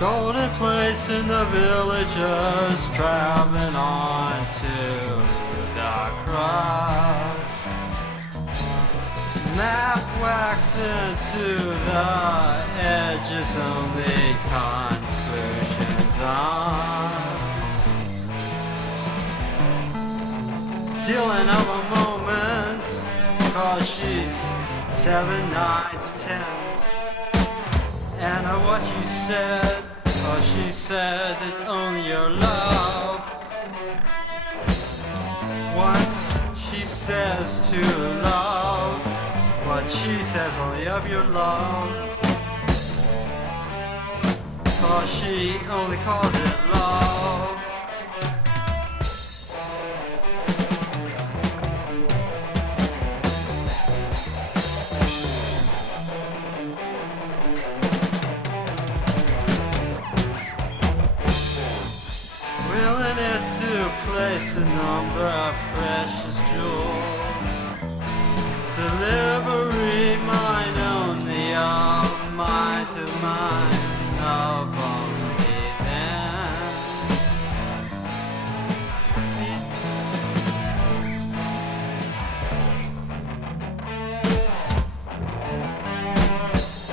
Golden place in the villages, traveling on to the cross. Map waxing to the edges, only conclusions on. Dealing of a moment, cause she's 7 nights 10s. And what she said, oh, she says it's only your love. What she says to love, what she says only of your love. Cause she only calls it love. Place a number of precious jewels. Delivery mine only of mine to mine of only then.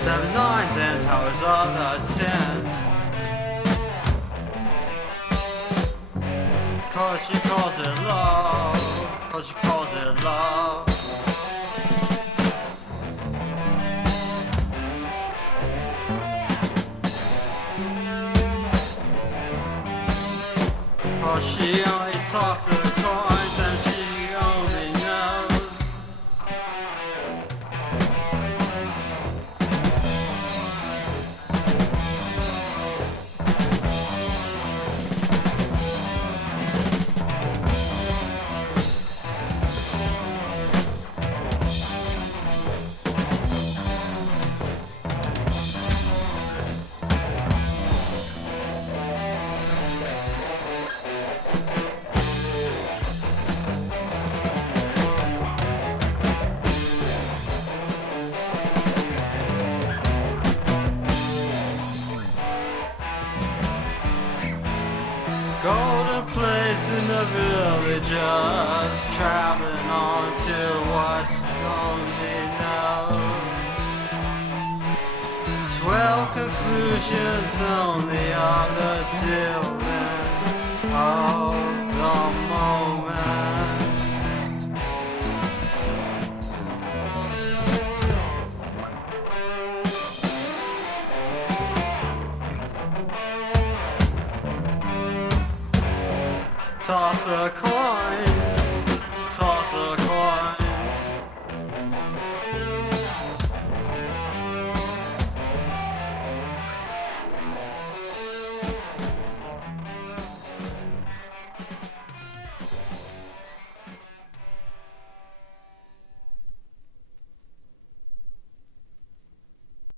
7 nines and towers of the tent. Cause she calls it love, cause she calls it love. Cause she only tosses the coins and she only knows. Golden place in the villages, traveling on to what's only known. 12 conclusions only of the dealing of the moment. Toss a coin.